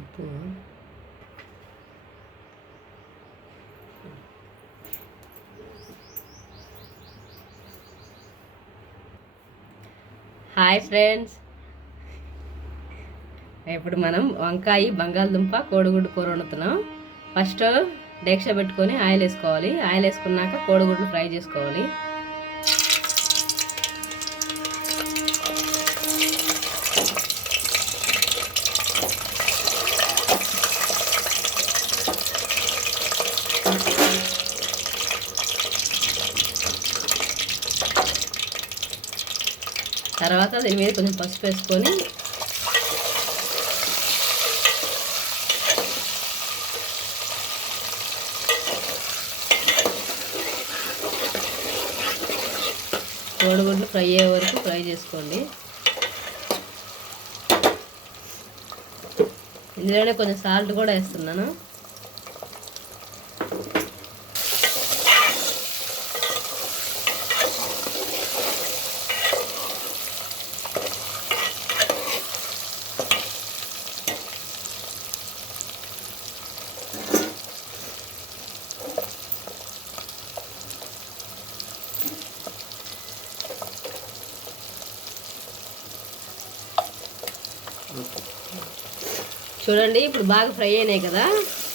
చెప్పు. Hi friends, ఇప్పుడు మనం వంకాయ బంగాళదుంప కోడిగుడ్డు కూర వండుతున్నాం. ఫస్ట్ డేక్షా పెట్టుకొని ఆయిల్ వేసుకోవాలి. ఆయిల్ వేసుకున్నాక కోడిగుడ్లు ఫ్రై చేసుకోవాలి. తర్వాత దీని మీద కొంచెం పసుపు వేసుకొని కోడిగుడ్లు ఫ్రై అయ్యే వరకు ఫ్రై చేసుకోండి. ఇందులోనే కొంచెం సాల్ట్ కూడా వేస్తున్నాను. చూడండి, ఇప్పుడు బాగా ఫ్రై అయినాయి కదా,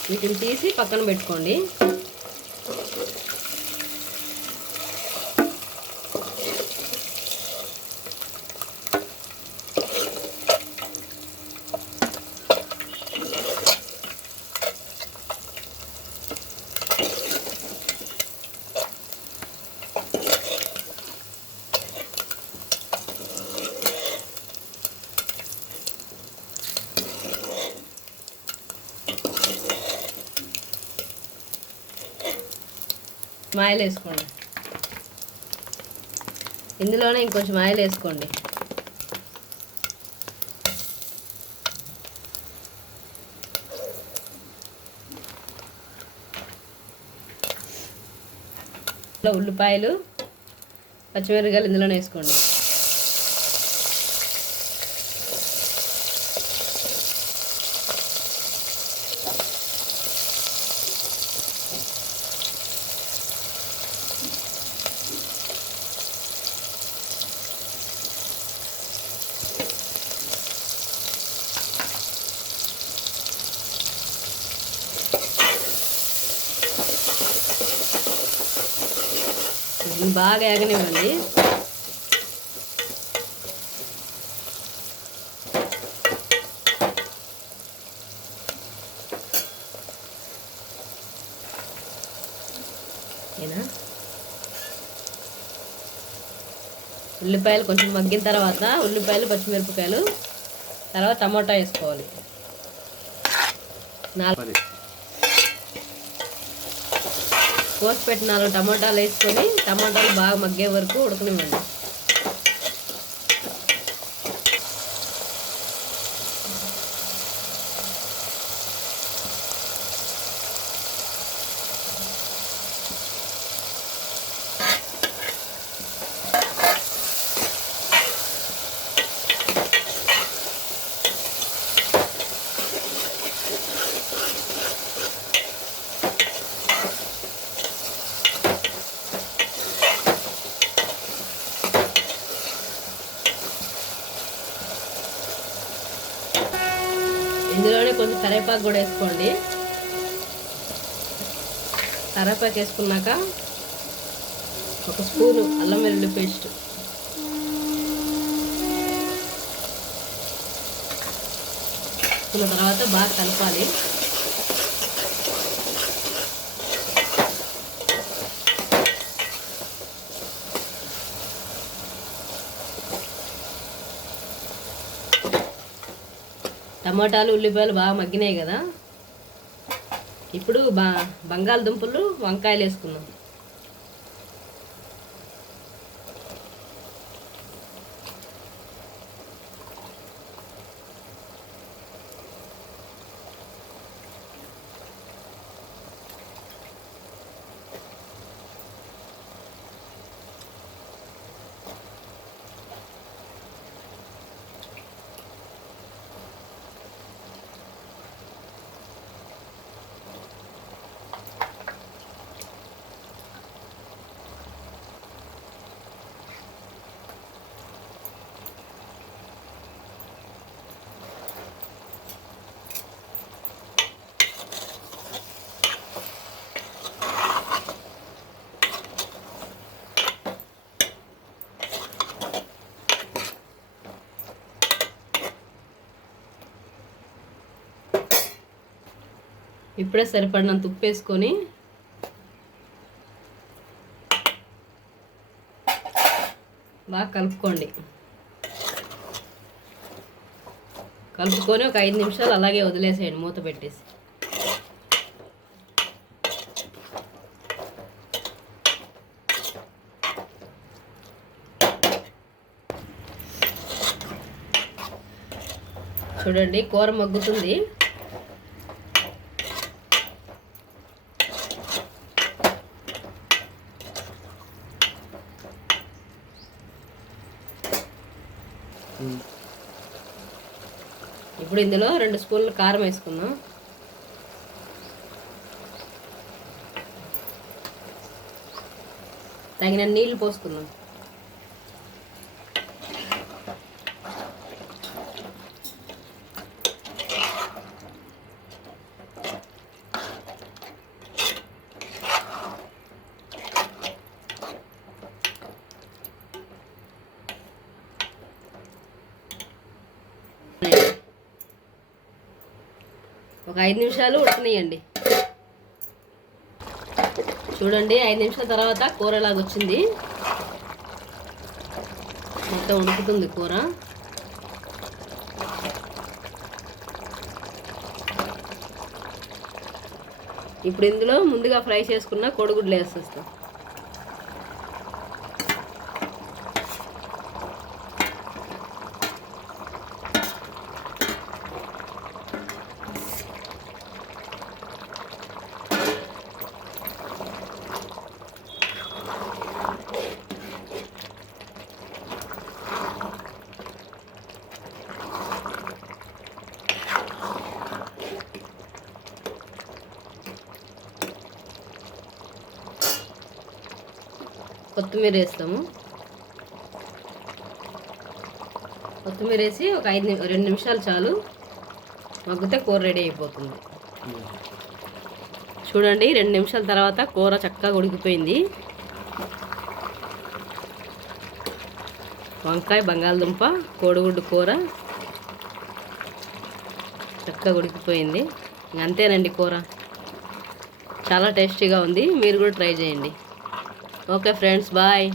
వీటిని తీసి పక్కన పెట్టుకోండి. ఆయిల్ వేసుకోండి. ఇందులోనే ఇంకొంచెం ఆయిల్ వేసుకోండి. ఉల్లిపాయలు, పచ్చిమిరపకాయలు ఇందులోనే వేసుకోండి. బాగా ఎగనివ్వండి. ఉల్లిపాయలు కొంచెం మగ్గిన తర్వాత ఉల్లిపాయలు, పచ్చిమిరపకాయలు, తర్వాత టమాటా వేసుకోవాలి. కోసి పెట్టి 4 టమాటాలు వేసుకొని టమాటాలు బాగా మగ్గే వరకు ఉడకనివ్వండి. ఇందులోనే కొంచెం కరివేపాకు కూడా వేసుకోండి. కరివేపాకు వేసుకున్నాక 1 స్పూను అల్లం వెల్లుల్లి పేస్ట్, తర్వాత బాగా కలపాలి. టమాటాలు, ఉల్లిపాయలు బాగా మగ్గినాయి కదా, ఇప్పుడు బంగాళదుంపలు, వంకాయలు వేసుకుందాం. ఇప్పుడే సరిపడినంత ఉప్పు వేసుకొని బాగా కలుపుకోండి. కలుపుకొని ఒక 5 నిమిషాలు అలాగే వదిలేసేయండి మూత పెట్టేసి. చూడండి కూర మగ్గుతుంది. ఇప్పుడు ఇందులో 2 స్పూన్లు కారం వేసుకుందాం. తగిన నీళ్లు పోసుకుందాం. ఒక 5 నిమిషాలు ఉడకనియండి. చూడండి 5 నిమిషాల తర్వాత కూర ఎలాగొచ్చింది. మొత్తం ఉడుకుతుంది కూర. ఇప్పుడు ఇందులో ముందుగా ఫ్రై చేసుకున్న కోడిగుడ్లు వేసేస్తాం. కొత్తిమీర వేస్తాము. కొత్తిమీర వేసి ఒక 2 నిమిషాలు చాలు మగ్గితే కూర రెడీ అయిపోతుంది. చూడండి 2 నిమిషాల తర్వాత కూర చక్కగా ఉడికిపోయింది. వంకాయ బంగాళదుంప కోడిగుడ్డు కూర చక్కగా ఉడికిపోయింది. అంతేనండి కూర. చాలా టేస్టీగా ఉంది. మీరు కూడా ట్రై చేయండి. Okay friends, bye.